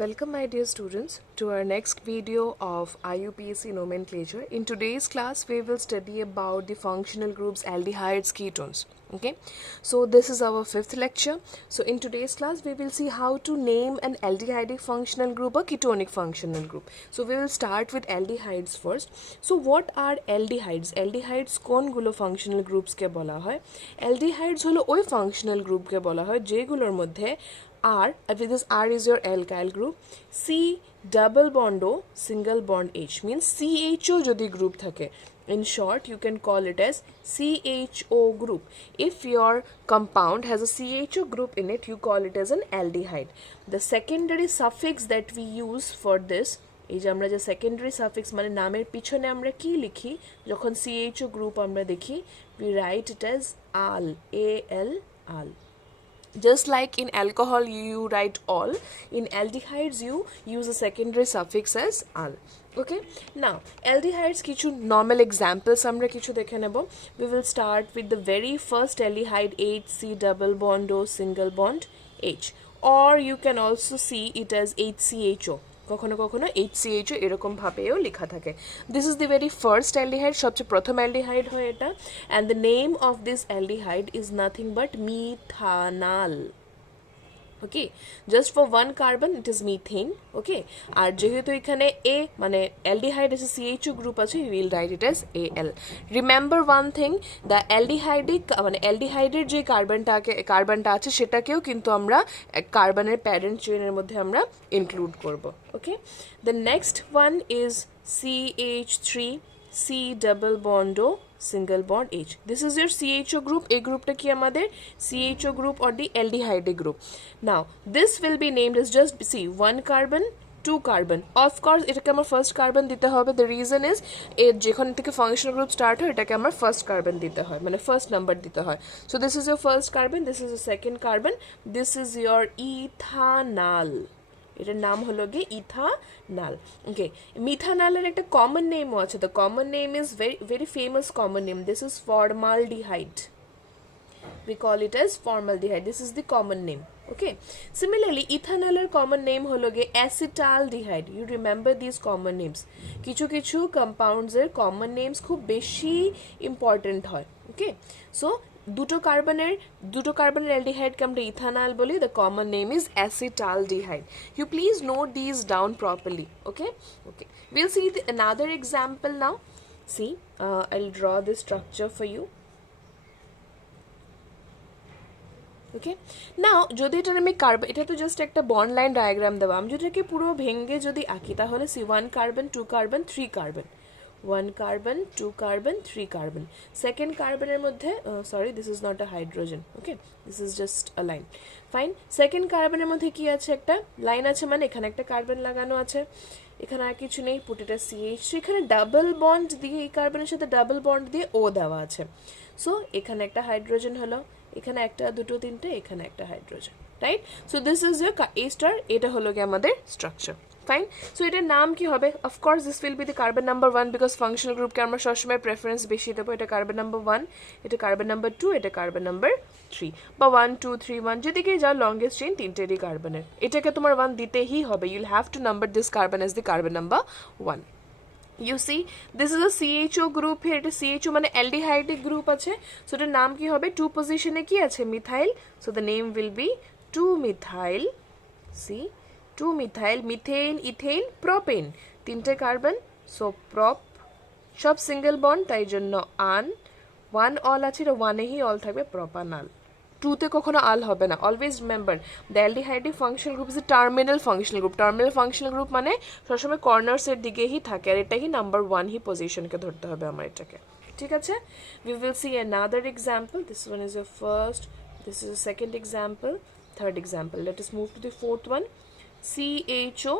Welcome my dear students to our next video of IUPAC nomenclature. In today's class we will study about the functional groups aldehydes, ketones. Okay, so this is our fifth lecture. So in today's class we will see how to name an aldehydic functional group or ketonic functional group. So we will start with aldehydes first. So what are aldehydes? Aldehydes কোন গুলো functional groups কে বলা হয়? Aldehydes হলো ওই functional group কে বলা হয় যেগুলোর মধ্যে R, with this R is your alkyl group, C double bond O single bond H means CHO যদি group থাকে. In short, you can call it as CHO group. If your compound has a CHO group in it, you call it as an aldehyde. The secondary suffix that we use for this এই যে আমরা যে secondary suffix মানে নামের পিছনে আমরা কি লিখি যখন CHO গ্রুপ আমরা দেখি we write it as al, AL, al. Just like in alcohol you write all, in aldehydes you use a secondary suffix as al. Okay, now aldehydes কিছু normal examples আমরা কিছু দেখে নেব. We will start with the very first aldehyde HC double bond O single bond H, or you can also see it as HCHO. কখনো কখনো HCHO এরকম ভাবেও লেখা থাকে. This is the very first aldehyde, সবচেয়ে প্রথম aldehyde হয় এটা, and the name of this aldehyde is nothing but methanol. Okay, just for one carbon it is methane. Okay, আর যেহেতু এখানে A মানে aldehyde আছে CHO group আছে, we will write it as Al. Remember one thing, the aldehydic মানে aldehydeর যে কার্বনটা আছে সেটাকেও কিন্তু আমরা কার্বনের প্যারেন্ট চেইনের মধ্যে আমরা ইনক্লুড করব. Okay, the next one is CH3 C double bond O single bond H. This is your CHO group. A group ta ki amader CHO group or the aldehyde group. Now this will be named as just see one carbon, two carbon. Of course etake amar first carbon dite hobe. The reason is er jekhon theke functional group start hoy etake amar first carbon dite hoy mane first number dite hoy. So this is your first carbon, this is the second carbon, this is your ethanol. এটার নাম হলো গিয়ে ethanol. ওকে, মিথানলের একটা common নেমও আছে. The common name is very famous common name. This is formaldehyde. We call it as formaldehyde. This is the common name. Okay, similarly ethanol common name হলো গিয়ে acetaldehyde. You remember these common names. কিছু কিছু compounds এর common names খুব বেশি important হয়. Okay, so দুটো কার্বনের অ্যালডিহাইডকে আমরা ইথানল বলি. the common name is acetaldehyde. You please note these down properly. Okay, we'll see another example now. See, I'll draw this structure for you. Okay, now যদি এটা আমি এটা তো জাস্ট একটা বন্ড লাইন ডায়াগ্রাম দেওয়া. আমি যদি এটাকে পুরো ভেঙে যদি আঁকি তাহলে see 1 carbon 2 carbon 3 carbon, 1 carbon 2 carbon 3 carbon. Second carbon এর মধ্যে sorry, this is not a hydrogen. Okay, this is just a line. Fine, second carbon এর মধ্যে কি আছে, একটা লাইন আছে মানে এখানে একটা কার্বন লাগানো আছে, এখানে আর কিছু নেই. পুট এটা CH. এখানে ডাবল বন্ড দিয়ে এই কার্বনের সাথে ডাবল বন্ড দিয়ে O দেওয়া আছে. সো এখানে একটা হাইড্রোজেন হলো, এখানে একটা দুটো তিনটে, এখানে একটা hydrogen. Right, so this is your A star. এটা হলো কি আমাদের স্ট্রাকচার. Fine, so এটার নাম কি হবে? Of course this will be the carbon number 1 because functional group কে আমরা সবসময় প্রেফারেন্স বেশি দেব. এটা carbon number 1, এটা carbon number 2, এটা carbon number 3 বা 1 2 3 1 যেদিকেই যাও লংগেস্ট চেইন তিনটেরই কার্বনের. এটাকে তোমার 1 দিতেই হবে. You'll have to number this carbon as the carbon number 1. You see, this is a CHO group here. এটা CHO মানে aldehydic group আছে. So এটার নাম কি হবে? 2 পজিশনে কি আছে? Methyl. So the name will be 2-methyl. See, 2-methyl, methane, ethane, propane. তিনটে কার্বন, সো প্রপ, সব সিঙ্গেল বন্ড, তাই জন্য আন. 1 অল আছে, এটা 1-এ অল থাকবে, প্রপানল. 2-তে কখনো আল হবে না. Always remember the aldehydic functional group is a terminal functional group. Terminal functional group মানে সবসময় কর্নার্সের দিকেই থাকে, আর এটাই নাম্বার 1 পজিশনকে ধরতে হবে আমার এটাকে. ঠিক আছে, we will see another example. This one is your first, this is a second example, third example. Let us move to the fourth one. CHO.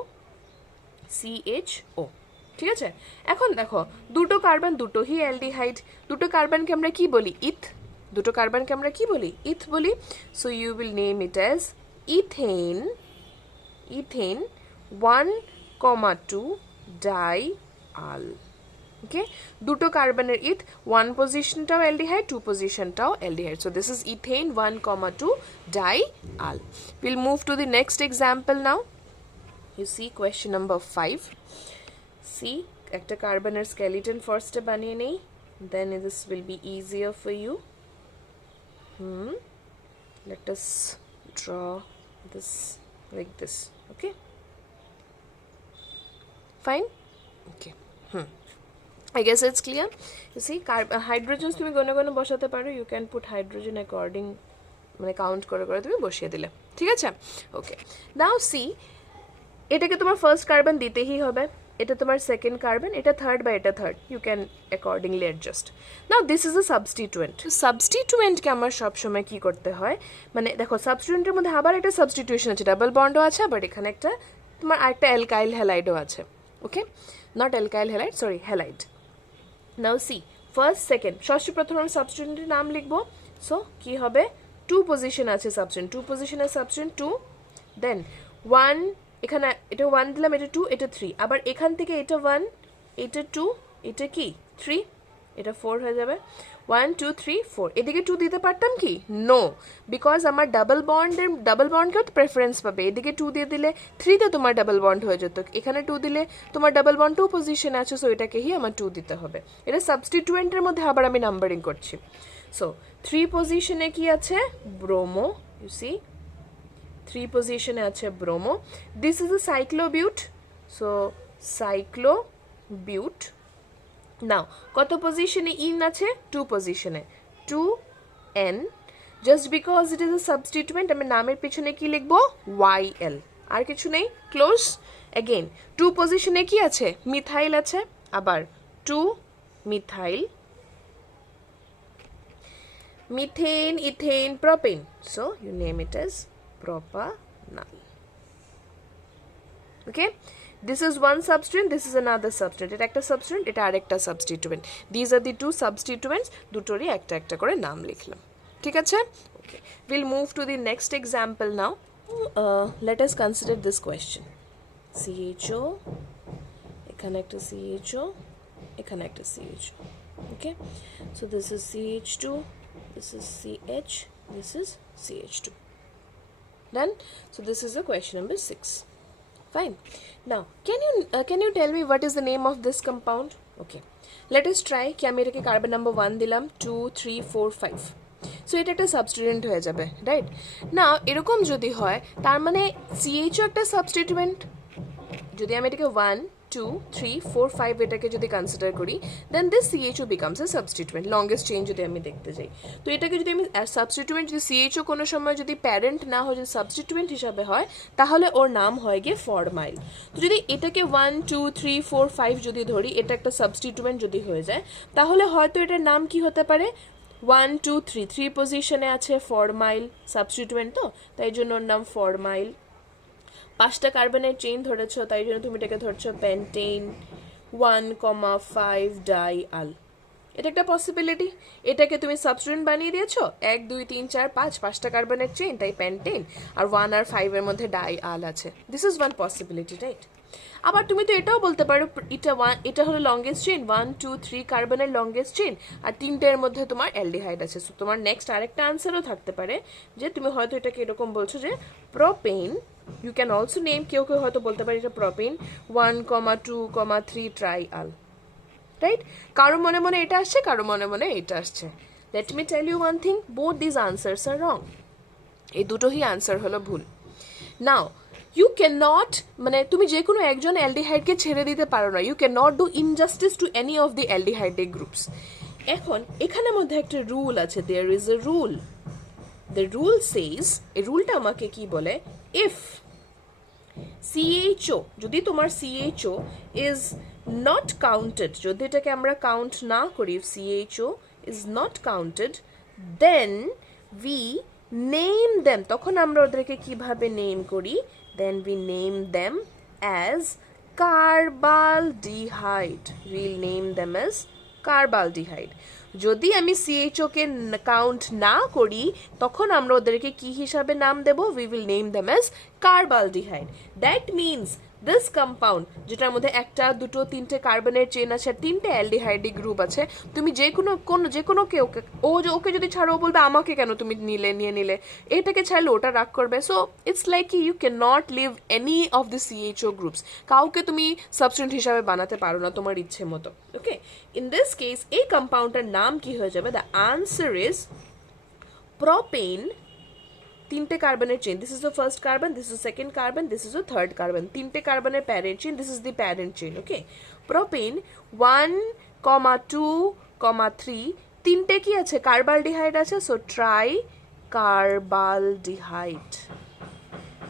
ঠিক আছে, এখন দেখো দুটো কার্বন দুটোই অ্যালডিহাইড. দুটো কার্বনকে আমরা কি বলি? দুটো কার্বনকে আমরা কি বলি? ইথ বলি. So you will name it as ethane 1,2 diol. Okay, দুটো কার্বনের ইথ, 1 পজিশনটাও অ্যালডিহাইড, 2 পজিশনটাও aldehyde. So this is ethane 1,2 diol. Will move to the next example now. you see question number 5. See, একটা কার্বনের skeleton first বানিয়ে নেই, then this will be easier for you. Let us draw this like this. Okay, fine. Okay, I guess it's clear. You see, hydrogens তুমি গনে গনে বসাতে পারো, you can put hydrogen according মানে কাউন্ট করে করে তুমি বসিয়ে দিলে, ঠিক আছে? ওকে, নাও সি, এটাকে তোমার ফার্স্ট কার্বন দিতেই হবে, এটা তোমার সেকেন্ড কার্বন, এটা থার্ড বা এটা third, you can accordingly adjust. Now this is a substituent. সাবস্টিটুয়েন্টকে আমার সবসময় কি করতে হয়, মানে দেখো সাবস্টিটুয়েন্টের মধ্যে আবার একটা সাবস্টিটিউশন আছে, ডাবল বন্ডও আছে, বাট এখানে একটা তোমার আরেকটা অ্যালকাইল হ্যালাইডও আছে। Okay, not alkyl halide, sorry halide. Now see, first second, ষষ্ঠ প্রথম আমরা সাবস্টিটুয়েন্টের নাম লিখবো। সো কি হবে, 2 পজিশন আছে সাবস্টিটুয়েন্ট, 2 পজিশনের সাবস্টিটুয়েন্ট 2, দেন 1, এখানে এটা 1 দিলাম, এটা 2, এটা 3, আবার এখান থেকে এটা 1, এটা 2, এটা কি 3, এটা 4 হয়ে যাবে। 1 2 3 4, এদিকে 2 দিতে পারতাম কি? নো, বিকজ আমার ডাবল বন্ডকেও তো প্রেফারেন্স পাবে, এদিকে 2 দিয়ে দিলে 3তে তোমার ডাবল বন্ড হয়ে যেত, এখানে 2 দিলে তোমার ডাবল বন্ড 2 পজিশনে আছে, সো এটাকেই আমার 2 দিতে হবে। এটা সাবস্টিটুয়েন্টের মধ্যে আবার আমি নাম্বারিং করছি। সো 3 পজিশনে কি আছে? ব্রোমো, ইউ সি 3 পজিশনে আছে bromo. This is a cyclobut, so cyclobut. Now কত পজিশনে ইন আছে? 2 পজিশনে, 2n। Just because it is a substituent, আমি নামের পিছনে কি লিখবো? YL, আর কিছু নেই, ক্লোজ। অ্যাগেন 2 পজিশনে কি আছে? মিথাইল আছে, আবার 2 methyl, methane, ethane, propane. So you name it as propanol. Okay, this is one substituent, this is another substituent, এটা একটা substituent, এটা আরেকটা substituent. These are the two substituents, দুটোরই একটা একটা করে নাম লিখলাম, ঠিক আছে? Okay, we'll move to the next example now. Let us consider this question. CHO, এখানে একটা CHO, এখানে একটা CHO. Okay, so this is CH2, this is CH, this is CH2. Done? So this is the question number 6. Fine. Now can you tell me what is the name of this compound? Okay, let us try কি আমি এটাকে carbon number 1 দিলাম, 2 3 4 5, so এটা একটা substituent হয়ে যাবে, right? না এরকম যদি হয় তার মানে CHO একটা সাবস্টিটিউয়েন্ট, যদি আমি এটাকে 1 2 3 4 5 এটাকে যদি কনসিডার করি, then this CHO becomes a substituent, longest chain যদি আমি দেখতে যাই। তো এটাকে যদি আমি সাবস্টিটিউয়েন্ট, যদি CHO কোনো সময় যদি প্যারেন্ট না হয়, যদি সাবস্টিটিউয়েন্ট হিসাবে হয়, তাহলে ওর নাম হয় গিয়ে ফরমাইল। তো যদি এটাকে 1 2 3 4 5 যদি ধরি, এটা একটা সাবস্টিটিউয়েন্ট যদি হয়ে যায়, তাহলে হয়তো এটার নাম কি হতে পারে? 1 2 3, 3 পজিশনে আছে ফরমাইল, সাবস্টিটিউয়েন্ট তো, তাই জন্য ওর নাম ফরমাইল। 5টা কার্বনের চেইন ধরেছো, তাই জন্য তুমি এটাকে ধরছো পেন্টেন 1,5 ডাইআল। এটা একটা পসিবিলিটি, এটাকে তুমি সাবস্টিটিউয়েন্ট বানিয়ে দিয়েছো, 1 2 3 4 5, 5টা কার্বনের চেইন, তাই পেন্টেন, আর 1 আর 5 এর মধ্যে ডাইআল আছে। This is one possibility, right? আবার তুমি তো এটাও বলতে পারো এটা হলো লংগেস্ট চেইন, 1 2 3 কার্বনের লংগেস্ট চেইন, আর 3টের মধ্যে তোমার অ্যালডিহাইড আছে। সো তোমার নেক্সট আরেকটা আনসারও থাকতে পারে যে তুমি হয়তো এটাকে এরকম বলছো যে propane. You can also name, কেউ কেউ হয়তো বলতে পারে এটা প্রোপেন 1,2,3 ট্রাইআল, রাইট? কারো মনে মনে এটা আসছে, কারো মনে মনে এটা আসছে। Let me tell you one thing, both this answers are wrong, এই দুটোই আনসার হলো ভুল। নাও ইউ ক্যান নট, মানে তুমি যে কোনো একজন অ্যালডিহাইডকে ছেড়ে দিতে পারো না, you can not do injustice to any of the aldehydic groups. এখন এখানের মধ্যে একটা রুল আছে, there is a rule. The rule says, এই রুলটা আমাকে কি বলে, ইফ CHO, যদি তোমার CHO ইজ নট কাউন্টেড, যদি এটাকে আমরা কাউন্ট না করি, if CHO is not counted, then we name them, তখন আমরা ওদেরকে কিভাবে নেম করি? Then we name them as carbaldehyde. We'll name them as carbaldehyde. যদি আমি CHO কে কাউন্ট না করি, তখন আমরা ওদেরকে কি হিসাবে নাম দেব? We will name them as carbaldehyde. That means this compound, যেটার মধ্যে একটা দুটো তিনটে কার্বনের চেন আছে আর তিনটে অ্যালডিহাইডিক গ্রুপ আছে, তুমি যে কোনো কেউ ওকে যদি ছাড়ো, ও বলবে আমাকে কেন তুমি নিয়ে নিলে, এটাকে ছাড়লে ওটা রাগ করবে। So it's like you can not leave any of the CHO groups, কাউকে তুমি সাবস্টেন্ট হিসাবে বানাতে পারো না তোমার ইচ্ছে মতো। ওকে, ইন দিস কেস এই কম্পাউন্ডটার নাম কি হয়ে যাবে? The answer is propane. তিনটে কার্বনের chain, this is the first carbon, this is second carbon, this is the third carbon, তিনটে কার্বনের parent chain, this is the parent chain. Okay, propane 1,2,3 তিনটে কি আছে? কার্বালডিহাইড আছে, so try carbaldehyde.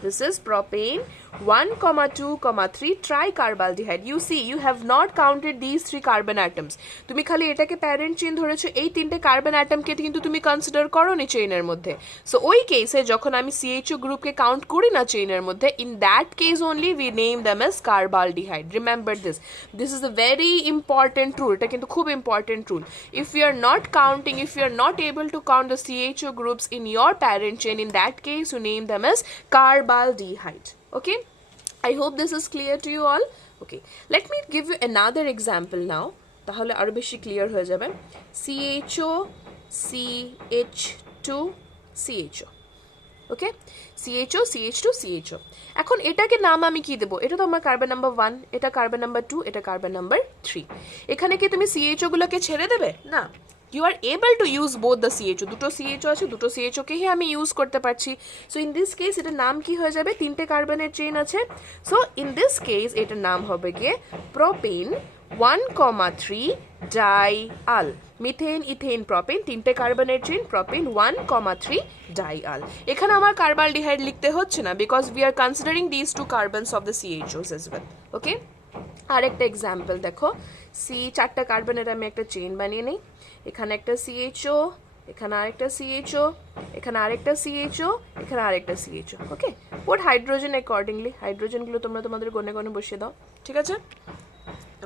This is propane 1,2,3 tricarbaldehyde. You see, you have not counted these 3 carbon atoms. তুমি খালি এটাকে parent chain ধরেছো, এই তিনটে কার্বন অ্যাটমকে কিন্তু তুমি কনসিডার করোনি চেইনের মধ্যে। সো ওই কেসে যখন আমি CHO গ্রুপকে কাউন্ট করি না চেইনের মধ্যে, in that case only we name them as carbaldehyde. Remember this is a very important rule. এটা কিন্তু খুব important rule. If you are not counting, if you are not able to count the CHO groups in your parent chain, in that case you name them as carbaldehyde. Okay, I hope this is clear to you all. Okay, let me give you another example now, তাহলে আরো বেশি clear হয়ে যাবে। CHO CH2 CHO, ওকে, CHO CH2 CHO। এখন এটাকে নাম আমি কি দেবো? এটা তো আমার কার্বন নাম্বার 1, এটা কার্বন নাম্বার 2, এটা কার্বন নাম্বার 3। এখানে কি তুমি CHO গুলোকে ছেড়ে দেবে? না, you are able to use both the CHO, দুটো CHO আছে, দুটো CHO কেই আমি ইউজ করতে পারছি। সো ইন দিস কেস এটার নাম কি হয়ে যাবে? তিনটে কার্বনের চেইন আছে, সো ইন দিস কেস এটার নাম হবে গিয়ে প্রোপেন 1,3 ডাইআল। মিথেন, ইথেন, প্রোপেন, তিনটে কার্বনের চেইন, প্রোপেন 1,3 ডাইআল। এখানে আমার কার্বালডিহাইড লিখতে হচ্ছে না, because we are considering this two carbons of the CHOs as well. Okay, আরেকটা এক্সাম্পল দেখো। চারটা কার্বনের আমি একটা চেইন বানিয়ে নিই। এখানে একটা CHO, এখানে আরেকটা CHO, এখানে আরেকটা CHO, এখানে আরেকটা CHO। ওকে, পুট হাইড্রোজেন অ্যাকর্ডিংলি, হাইড্রোজেনগুলো তোমরা তোমাদের গনে গনে বসিয়ে দাও, ঠিক আছে?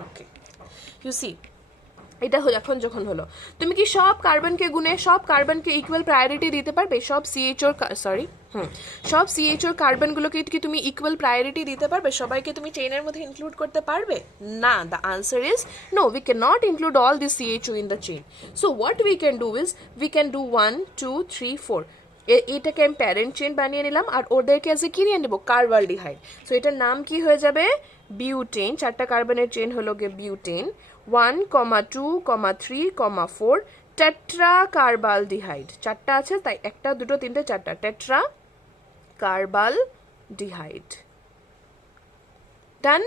ওকে, ইউ সি, এটা এখন যখন হলো, তুমি কি সব কার্বনকে গুনে সব কার্বনকে ইকুয়াল প্রায়োরিটি দিতে পারবে? সব CHOর কার্বনগুলোকে কি তুমি ইকুয়াল প্রায়োরিটি দিতে পারবে? সবাইকে তুমি চেইনের মধ্যে ইনক্লুড করতে পারবে না। The answer is no, we can not include all this CHO in the chain. So what we can do is, we can do 1 2 3 4, এটাকে আমি প্যারেন্ট চেইন বানিয়ে নিলাম আর ওদেরকে আজকে কি নিয়ে নেবো? কার্বালডিহাইড। সো এটার নাম কি হয়ে যাবে? বিউটেন। চারটা কার্বনের চেইন হলো গিয়ে বিউটেন 1,2,3,4 টেট্রা কার্বালডিহাইড। চারটা আছে তাই একটা দুটো তিনটে চারটা, tetra carbaldehyde. Done?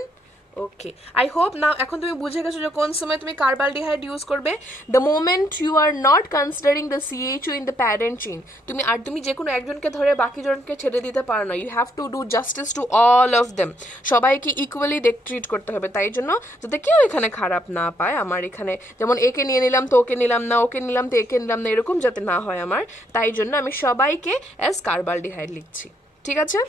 Okay, I hope now এখন তুমি বুঝে গেছো যে কোন সময় তুমি কার্বালডিহাইড ইউজ করবে। The moment you are not considering the CHO in the parent chain, তুমি যে কোনো একজনকে ধরে বাকি জনকে ছেড়ে দিতে পারো না। You have to do justice to all of them, সবাইকে ইকুয়ালি ট্রিট করতে হবে। তাই জন্য যাতে কেউ এখানে খারাপ না পায়, আমার এখানে যেমন একে নিয়ে নিলাম তো ওকে নিলাম না, ওকে নিলাম তো একে নিলাম না, এরকম যাতে না হয় আমার, তাই জন্য আমি সবাইকে অ্যাজ কার্বালডিহাইড লিখছি, ঠিক আছে?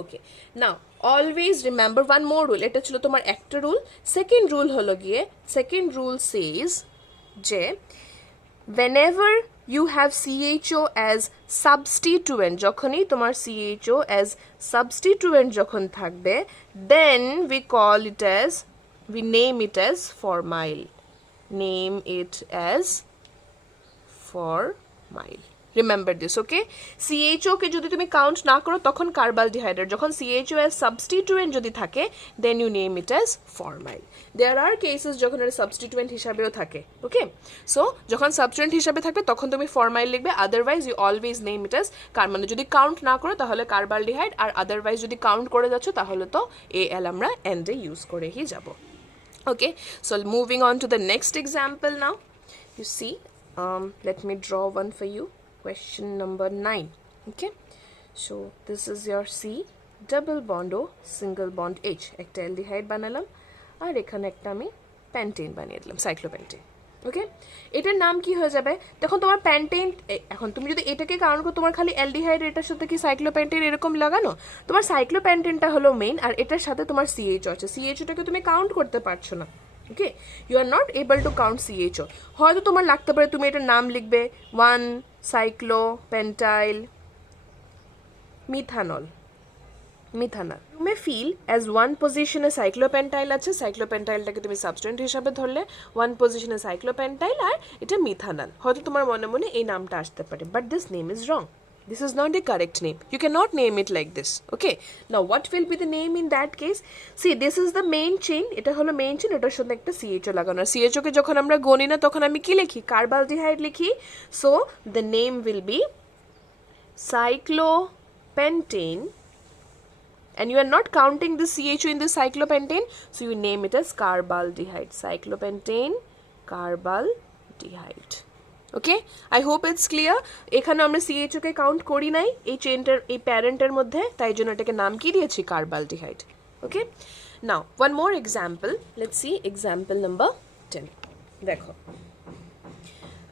Okay, now always remember one more rule. এটা ছিল তোমার একটা রুল। সেকেন্ড রুল হলো গিয়ে, সেকেন্ড রুল সেজ যে whenever you have CHO as substituent, যখনই তোমার CHO as substituent যখন থাকবে, then we call it as, we name it as formyl. Name it as formyl. Remember this, okay? CHO কে যদি তুমি count না করো তখন কার্বালডিহাইড, যখন CHO as সাবস্টিটিউয়েন্ট যদি থাকে then you name it as formyl. There are cases যখন এটা সাবস্টিটিউয়েন্ট হিসাবেও থাকে, ওকে? সো যখন সাবস্টিটিউয়েন্ট হিসাবে থাকবে তখন তুমি ফরমাইল লিখবে, otherwise you always name it as মানে যদি কাউন্ট না করো তাহলে কার্বালডিহাইড, আর আদারওয়াইজ যদি কাউন্ট করে যাচ্ছ তাহলে তো AL আমরা এন্ডে ইউজ করেই যাব। Okay, so moving on to the next example now. You see, let me draw one for you. Question number 9. Okay, so this is your C double bond O single bond H, একটা aldehyde বানালাম আর এখানে একটা আমি প্যান্টেন বানিয়ে দিলাম, সাইক্লোপ্যান্টেন। ওকে, এটার নাম কি হয়ে যাবে? দেখো তোমার প্যান্টেন, এখন তুমি যদি এটাকে কাউন্ট করো তোমার খালি অ্যালডিহাইড, এটার সাথে কি সাইক্লোপ্যান্টেন এরকম লাগানো, তোমার সাইক্লোপ্যান্টেনটা হলো মেইন আর এটার সাথে তোমার CHO আছে, CHOটাকে তুমি কাউন্ট করতে পারছো না। Okay, you are not able to count CHO। হয়তো তোমার লাগতে পারে তুমি এটার নাম লিখবে 1 cyclopentyl methanol, methanol. You may feel as one position এ সাইক্লোপেন্টাইল আছে, সাইক্লোপেন্টাইলটাকে তুমি সাবস্টেন্ট হিসাবে ধরলে, ওয়ান পজিশনে সাইক্লোপেন্টাইল আর এটা মিথানল, হয়তো তোমার মনে মনে এই নামটা আসতে পারে, but this name is wrong. This is not the correct name. You cannot name it like this. Okay. Now what will be the name in that case? See, this is the main chain. এটা হলো main chain. এটার সাথে একটা CHO লাগানো। আর CHO কে যখন আমরা গণি না তখন আমি কি লিখি? কার্বালডিহাইড লিখি. So the name will be cyclopentane. And you are not counting the CHO in the cyclopentane, so you name it as carbaldehyde. Cyclopentane carbaldehyde. Okay, I hope it's clear. এখানে আমরা CHO কে count করি নাই এই চেনটার, এই প্যারেন্টের মধ্যে, তাই জন্য এটাকে নাম কি দিয়েছি? Carbaldehyde. Okay, now one more example, let's see example number 10. দেখো,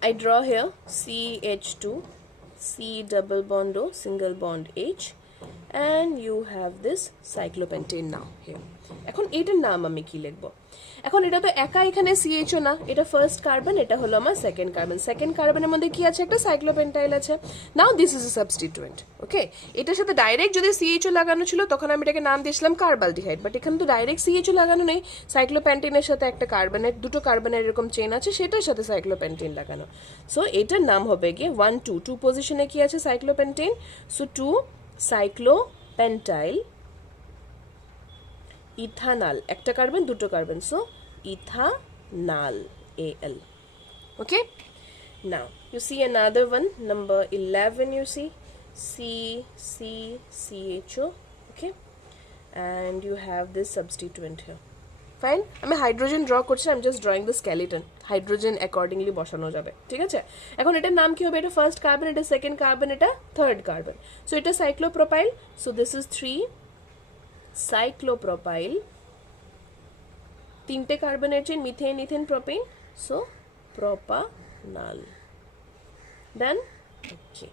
I draw here CH2, C double bond O, single bond H, and you have this cyclopentane now here. এখন এটার নাম আমি কি লিখবো? এখন এটা তো একা এখানে CHO না, এটা ফার্স্ট কার্বন, এটা হলো আমার সেকেন্ড কার্বন। সেকেন্ড কার্বনের মধ্যে কি আছে? একটা সাইক্লোপেন্টাইল আছে। নাও দিস ইজ এ সাবস্টিটুয়েন্ট। ওকে, এটার সাথে ডাইরেক্ট যদি CHO লাগানো ছিল তখন আমি এটাকে নাম দিয়েছিলাম কার্বালডিহাইড, বাট এখানে তো ডাইরেক্ট CHO লাগানো নেই, সাইক্লোপেন্টেনের সাথে একটা কার্বনের, দুটো কার্বনের এরকম চেন আছে, সেটার সাথে সাইক্লোপেন্টেন লাগানো। সো এটার নাম হবে গিয়ে 1 2 2 পজিশনে কি আছে? সাইক্লোপেন্টেন। সো 2 সাইক্লোপেন্টাইল ইথানল, একটা কার্বন দুটো carbon, so ethanal, Al. Okay, now you see another one, number 11, you see CCCHO. Okay, and you have this substituent here. Fine, আমি হাইড্রোজেন ড্র করছি, I am just drawing the skeleton, hydrogen accordingly বসানো যাবে, ঠিক আছে? এখন এটার নাম কি হবে? এটা ফার্স্ট কার্বন, এটা সেকেন্ড কার্বন, এটা থার্ড কার্বন, সো এটা cyclopropyl, so this is 3 cyclopropyl, তিনটে কার্বনের chain, methane ethane propane, so propanol. Done? Okay,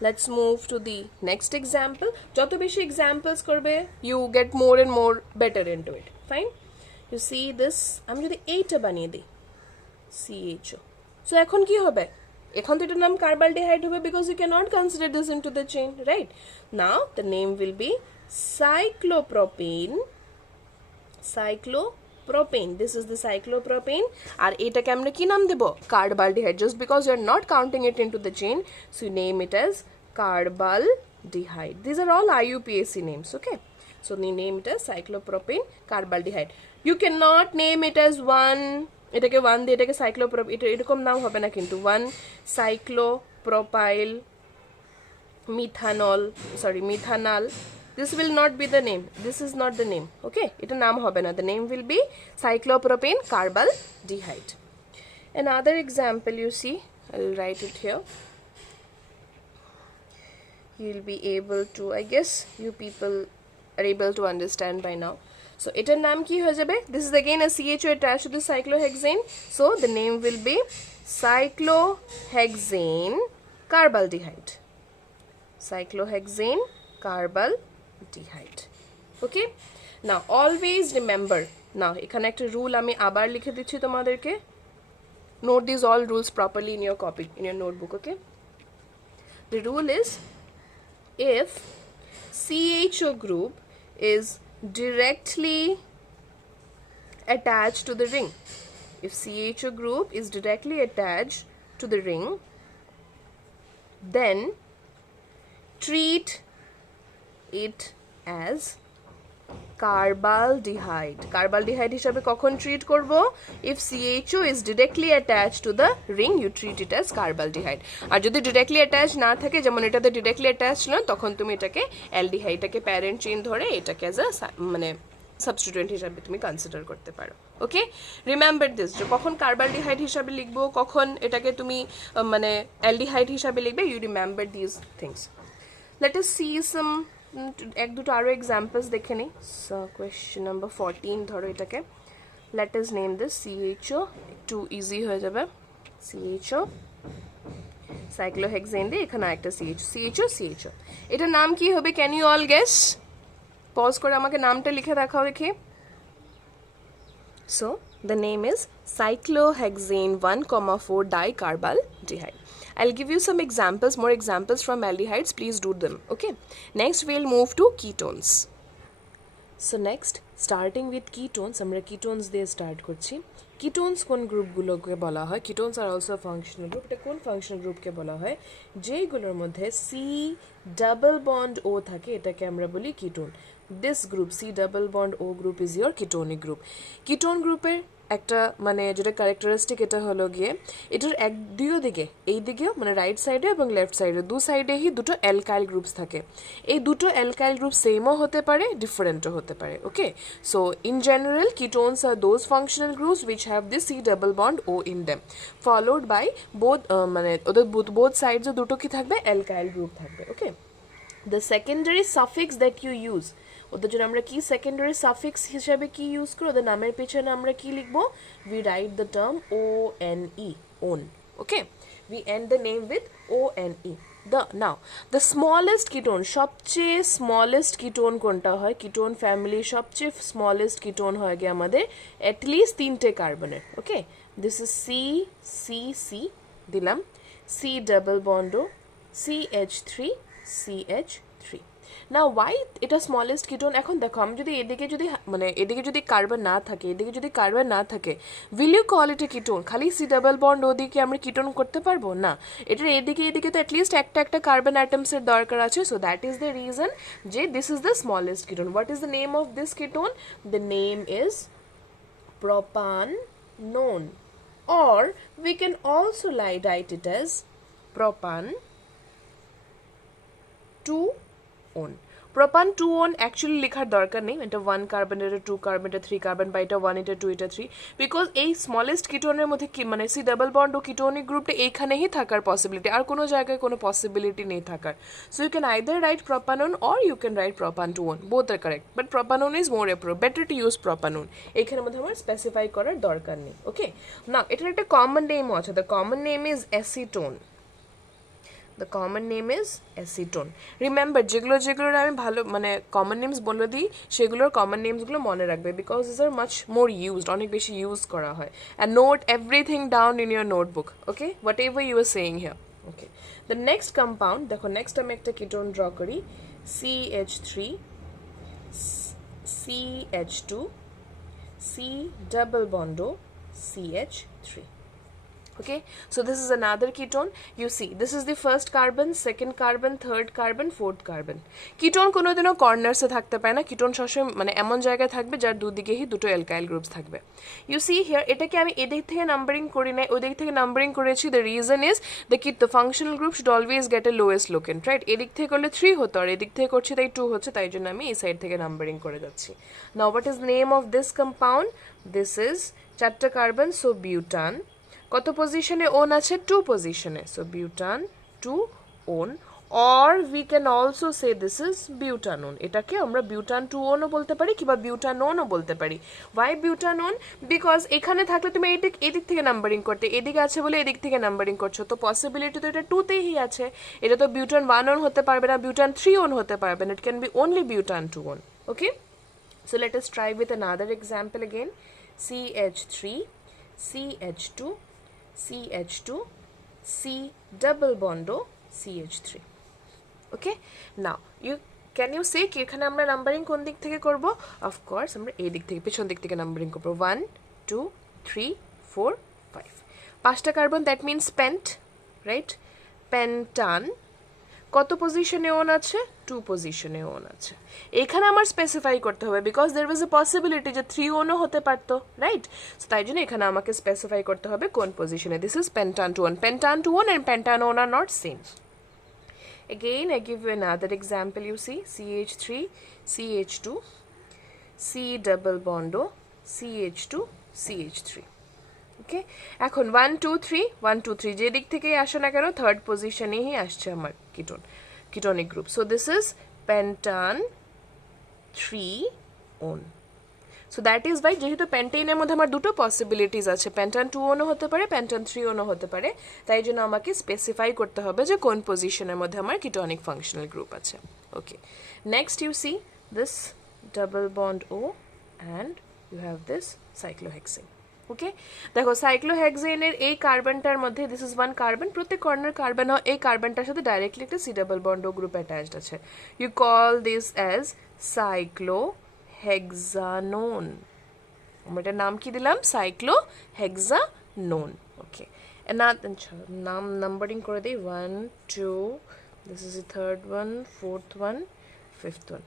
let's move to the next example. যত বেশি examples করবে, you get more and more better into it. Fine, you see this, আমি যদি এইটা বানিয়ে দিই CHO, so এখন কি হবে? এখন তো এটার নাম কার্বালডিহাইড হবে, because you cannot consider this into the chain, right? Now the name will be cyclopropane. Cyclopropane, this is the cyclopropane, আর এটাকে আমরা কি নাম দেব? Carbaldehyde, just because you are not counting it into the chain, so you name it as carbaldehyde. These are all IUPAC names. Okay, so we name it as cyclopropane carbaldehyde. You cannot name it as one, এটাকে 1 দিয়ে এটাকে সাইক্লোপ্রোপ, এটা এরকম নাম হবে না কিন্তু, 1 cyclopropyl methanol, sorry methanol, this will not be the name, this is not the name. Okay, এটা নাম হবে না, the name will be cyclopropane carbaldehyde. Another example, you see, I'll write it here, you'll be able to, I guess you people are able to understand by now. So এটার নাম কি হয়ে যাবে? This is again a CHO attached to the cyclohexane, so the name will be cyclohexane carbaldehyde. Cyclohexane carbaldehyde. Okay, now always remember, now এখানে একটা rule আমি আবার লিখে দিচ্ছি তোমাদেরকে, note these all rules properly in your copy, in your notebook. Okay, the rule is, if CHO group is directly attached to the ring, if CHO group is directly attached to the ring, then treat it as carbaldehyde. Carbaldehyde হিসাবে কখন treat করব? If CHO is directly attached to the ring, you treat it as carbaldehyde. আর যদি directly attached না থাকে, যেমন এটাতে directly attached না, তখন তুমি এটাকে অ্যালডিহাইডটাকে প্যারেন্ট চেইন ধরে এটাকে অ্যাজ আ মানে সাবস্টিটিউয়েন্ট হিসাবে তুমি কনসিডার করতে পারো। ওকে, রিমেম্বার দিস, যে কখন কার্বালডিহাইড হিসাবে লিখবো, কখন এটাকে তুমি মানে অ্যালডিহাইড হিসাবে লিখবে, you remember this things. Let us see some এক দুটো আরও এক্সাম্পলস দেখে নিই। সো কোয়েশ্চেন নাম্বার 14 ধরো এটাকে, let us name this CHO, একটু ইজি হয়ে যাবে। CHO সাইক্লোহেক্সেন দিয়ে এখানে একটা CHO, এটার নাম কি হবে? Can you all guess? Pause করে আমাকে নামটা লিখে দেখাও দেখি। So the name is cyclohexane 1,4 dicarbaldehyde. I'll give you some examples, more examples from aldehydes, please do them. Okay, next we'll move to ketones. So next starting with ketones, আমরা ketones দিয়ে start করছি। Ketones কোন গ্রুপগুলোকে বলা হয়? Ketones are also functional group. এটা কোন functional গ্রুপকে বলা হয়? যেইগুলোর মধ্যে সি ডাবল বন্ড ও থাকে, এটাকে আমরা বলি ketone. This group C double bond O group is your ketonic group. Ketone গ্রুপের একটা মানে যেটা ক্যারেক্টারিস্টিক, এটা হলো গিয়ে এটার দুই দিকে, এই দিকেও মানে রাইট সাইডে এবং লেফট সাইডে দু সাইডেই দুটো অ্যালকাইল গ্রুপস থাকে। এই দুটো অ্যালকাইল গ্রুপ সেমও হতে পারে, ডিফারেন্টও হতে পারে। Okay, so in general ketones are those functional groups which have this C double bond O in them, followed by both মানে ওদের বোথ সাইডসে দুটো কি থাকবে? অ্যালকাইল গ্রুপ থাকবে। Okay, the secondary suffix that you use, ওদের জন্য আমরা কি সেকেন্ডারি সাফিক্স হিসাবে কি ইউজ করি? ওদের নামের পেছনে আমরা কি লিখবো? We write the term ONE, one. Okay, we end the name with ONE। Now the smallest ketone, সবচেয়ে স্মলেস্ট কিটোন কোনটা হয়? কিটোন ফ্যামিলির সবচেয়ে স্মলেস্ট কিটোন হয় গিয়ে আমাদের অ্যাটলিস্ট 3টে কার্বনের। ওকে, দিস ইজ C দিলাম, সি ডাবল বন্ড ও CH3 CH3। না ওয়াই এটা স্মলেস্ট কিটোন? এখন দেখো আমি যদি এদিকে যদি কার্বন না থাকে, এদিকে যদি কার্বন না থাকে, will you call it a ketone? খালি সি ডাবল বন্ড ওদিকে আমরা কিটোন করতে পারবো না। এটার এদিকে তো অ্যাটলিস্ট একটা কার্বন অ্যাটমসের দরকার আছে। So that is the reason যে this is the smallest ketone. What is the name of this ketone? The name is propanone, or we can also write it as propan 2-on. প্রোপান 2-on actually লেখার দরকার নেই, এটা 1 carbon, এটা 2 carbon, এটা 3 carbon, বা এটা 1, এটা 2, এটা 3, বিকজ এই স্মলেস্ট কিটোনের মধ্যে কি মানে সি ডাবল বন্ড ও কিটোনিক গ্রুপটা এইখানেই থাকার পসিবিলিটি, আর কোনো জায়গায় কোনো পসিবিলিটি নেই থাকার। So you can either write propanone or you can write propan 2-on, both are correct, but propanone is more better to use propanone. এইখানের মধ্যে আমার স্পেসিফাই করার দরকার নেই। ওকে, না এটার একটা কমন নেমও আছে, the common name is acetone. The common name is acetone. Remember যেগুলোর আমি ভালো মানে কমন নেমস বলে দিই, সেগুলোর কমন নেমসগুলো মনে রাখবে, because this are much more used, অনেক বেশি ইউজ করা হয়। And note everything down in your notebook. Okay, whatever you are saying here. Okay, the next compound দেখো, নেক্সট আমি একটা কিটোন ড্র করি, CH3 CH2 C double bond O CH3. Okay, so this is another ketone. You see, this is the first carbon, second carbon, third carbon, fourth carbon. Ketone কোনোদিনও কর্নার্সে থাকতে পারে না। Ketone সবসময় মানে এমন জায়গায় থাকবে যার দুদিকেই দুটো অ্যালকাইল গ্রুপস থাকবে। ইউ সি হিয়ার, এটাকে আমি এদিক থেকে নাম্বারিং করি নাই, ওদিক থেকে নাম্বারিং করেছি। The reason is the functional group should always get a lowest locant, right? এদিক থেকে করলে 3 হতো, আর এদিক থেকে করছি তাই 2 হচ্ছে, তাই জন্য আমি এই সাইড থেকে নাম্বারিং করে যাচ্ছি। Now what is name of this compound? This is 4টা কার্বন, সো বিউটান। কত পজিশনে ওন আছে? 2 পজিশনে, so বিউটান 2-on, or we can also say this is butanone. এটাকে আমরা বিউটান 2-on ও বলতে পারি কিংবা বিউটানোন ও বলতে পারি। why butanone? বিকজ এখানে থাকলে তুমি এদিক থেকে নাম্বারিং করতে, এদিকে আছে বলে এদিক থেকে নাম্বারিং করছো, তো পসিবিলিটি তো এটা 2তেই আছে। এটা তো বিউটান 1-on হতে পারবে না, বিউটান 3-on হতে পারবে না, it can be only বিউটান 2-on. Okay, so let us try with another example again. CH3 CH2 CH2 C double bond O CH3. Okay, now can you say কি এখানে আমরা নাম্বারিং কোন দিক থেকে করব? অফ কোর্স আমরা এই দিক থেকে, পেছন দিক থেকে নাম্বারিং করব। 1 2 3 4 5, 5টা carbon, that means pent, right? Pentane. কত পজিশনে ওন আছে? 2 পজিশনে ওন আছে। এখানে আমার স্পেসিফাই করতে হবে, because there was a possibility যে 3-onও হতে পারতো, রাইট? সো তাই জন্য এখানে আমাকে স্পেসিফাই করতে হবে কোন পজিশনে। This is pentan 2-on. Pentan 2-on and pentanone are not same. Again, I give you another example. You see, CH3 CH2 C double bond O CH2 CH3. ওকে, এখন 1 2 3 1 2 3 যে দিক থেকেই আসে না কেন, থার্ড পজিশনেই আসছে আমার ketonic group. So this is pentan 3-on. So that is by, যেহেতু পেন্টেনের মধ্যে আমার দুটো পসিবিলিটিস আছে, পেন্টান 2-onও হতে পারে, পেন্টান 3-onও হতে পারে, তাই জন্য আমাকে স্পেসিফাই করতে হবে যে কোন পজিশনের মধ্যে আমার কিটোনিক ফাংশনাল গ্রুপ আছে। Okay, next you see this double bond O and you have this cyclohexane. Okay, দেখো সাইক্লোহেক্সেনের এই কার্বনটার মধ্যে, দিস ইজ 1 কার্বন, প্রত্যেক কর্নার কার্বন এই কার্বনটার সাথে ডাইরেক্টলি একটা C double bond O group attached আছে। You call this as cyclohexane. Hexanone. আমরা এটার নাম কি দিলাম? সাইক্লোহেক্সানোন। ওকে, নাম নাম্বারিং করে দিই, 1 2, this is the third one, fourth one, fifth one.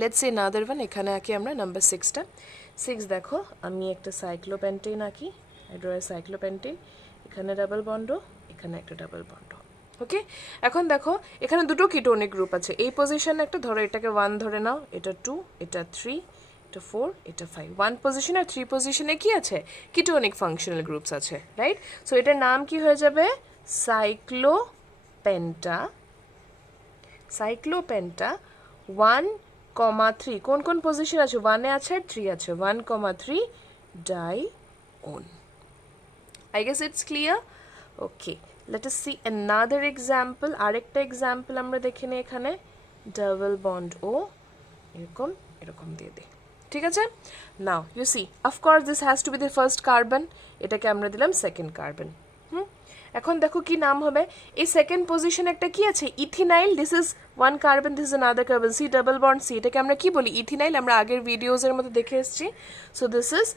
Let's see another one। এখানে আঁকি আমরা নাম্বার 6টা। 6 দেখো, আমি একটা সাইক্লোপেন্টেন আঁকি, সাইক্লোপেন্টেন, এখানে ডাবল বন্ড, এখানে একটা ডাবল বন্ড। ওকে, এখন দেখো এখানে দুটো কিটোনিক গ্রুপ আছে, এই পজিশনে একটা, ধরো এটাকে 1 ধরে নাও, এটা 2, এটা 3, এটা 4, এটা 5। 1 পজিশন আর 3 পজিশনে কি আছে? কিটোনিক ফাংশনাল গ্রুপস আছে, রাইট? সো এটার নাম কি হয়ে যাবে? সাইক্লোপেন্টা। সাইক্লোপেন্টা 1,3, কোন কোন পজিশন আছে? 1 এ আছে আর 3 আছে, 1,3 Dion. I guess it's clear? Okay, let us see another example। আরেকটা এক্সাম্পল আমরা দেখে নিই এখানে, ডাবল বন্ড ও এরকম এরকম দিয়ে দিই, ঠিক আছে? Now you see, of course this has to be the first carbon, এটাকে আমরা দিলাম সেকেন্ড কার্বন। এখন দেখো কি নাম হবে? এই সেকেন্ড পজিশন একটা কি আছে? Ethenyl. This is 1 carbon, this is another carbon, C double bond C, এটাকে আমরা কি বলি? ইথিনাইল। আমরা আগের ভিডিওজের মধ্যে দেখে এসেছি। সো দিস ইজ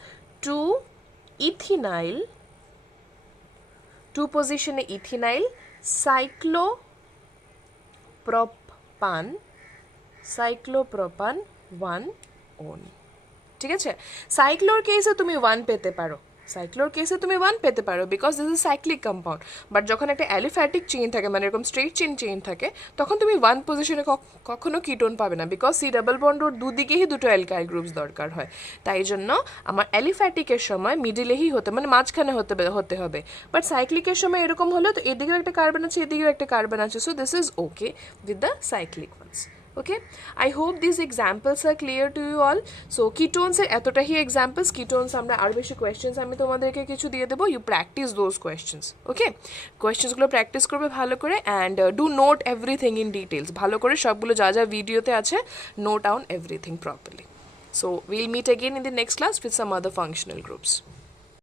2 ইথিনাইল, 2 পজিশনে ইথিনাইল, সাইক্লোপ্রোপান, সাইক্লোপ্রোপান 1 ওন, ঠিক আছে? সাইক্লোর কেসে তুমি 1 পেতে পারো, সাইক্লোর কেসে তুমি 1 পেতে পারো, because this is cyclic compound. But যখন একটা অ্যালিফ্যাটিক চেইন থাকে, মানে এরকম স্ট্রেট চেইন থাকে, তখন তুমি 1 পজিশনে কখনো কিটোন পাবে না, বিকজ সি ডাবল বন্ড ওর দুদিকেই দুটো অ্যালকাইল গ্রুপস দরকার হয়। তাই জন্য আমার অ্যালিফ্যাটিকের সময় মিডিলেই মানে মাঝখানে হতে হবে। বাট সাইক্লিকের সময় এরকম হলে তো এদিকেও একটা কার্বন আছে, এদিকেও একটা কার্বন আছে, so this is okay with the cyclic ones. Okay, I hope these examples are clear to you all. So ketones এর এতটা হি examples, ketones আমরা আর বেশি questions আমি তোমাদেরকে কিছু দিয়ে দেবো, you practice those questions. Okay, questions গুলো practice করবে ভালো করে, and do note everything in details, ভালো করে সবগুলো যা যা ভিডিওতে আছে note down everything properly. So we'll meet again in the next class with some other functional groups.